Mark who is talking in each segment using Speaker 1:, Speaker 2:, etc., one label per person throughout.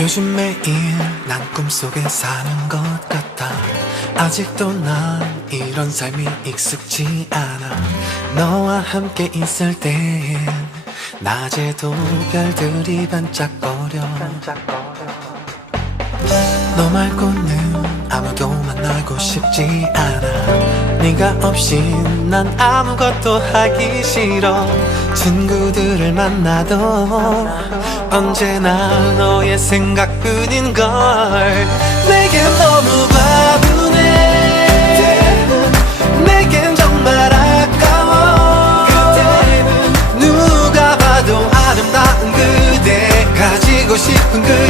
Speaker 1: 요즘 매일 난 꿈속에 사는 것 같아. 아직도 난 이런 삶이 익숙지 않아. 너와 함께 있을 땐 낮에도 별들이 반짝거려. 너 말고는 아무도 만나고 싶지 않아. 네가 없이 난 아무것도 하기 싫어. 친구들을 만나도 언제나 너의 생각뿐인걸. 내겐 너무 바쁘네. 내겐 정말 아까워. 누가 봐도 아름다운 그대. 가지고 싶은 그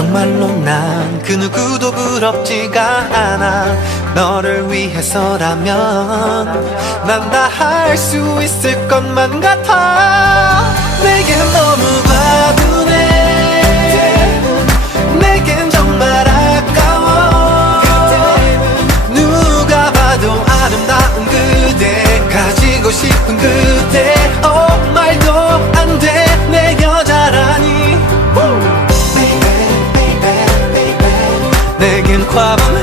Speaker 1: 정말로 난 그 누구도 부럽지가 않아. 너를 위해서라면 난 다 할 수 있을 것만 같아 내겐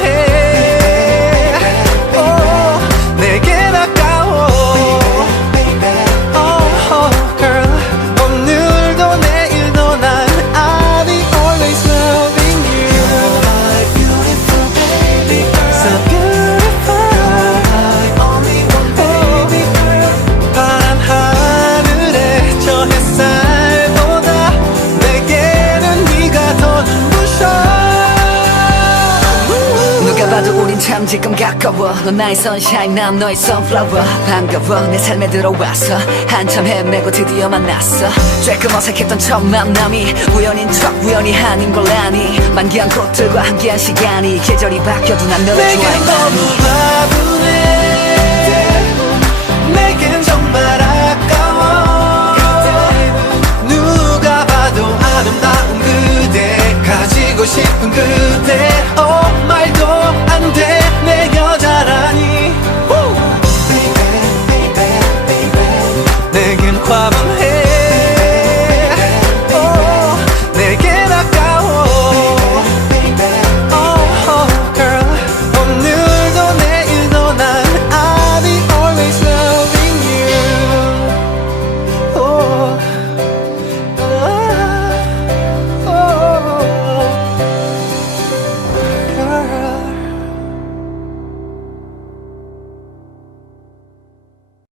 Speaker 1: 봐도
Speaker 2: 우린 참 지금 가까워. 넌 나의 sunshine 난 너의 sunflower. 반가워 내 삶에 들어와서. 한참 헤매고 드디어 만났어. 조금 어색했던 첫 만남이 우연인 척 우연히 하는 걸 아니. 만개한 꽃들과 함께한 시간이 계절이 바뀌어도 난 너를 좋아해.
Speaker 1: 내겐 너무 바보네 내겐 정말 아까워. 누가 봐도 아름다운 그대. 가지고 싶은 그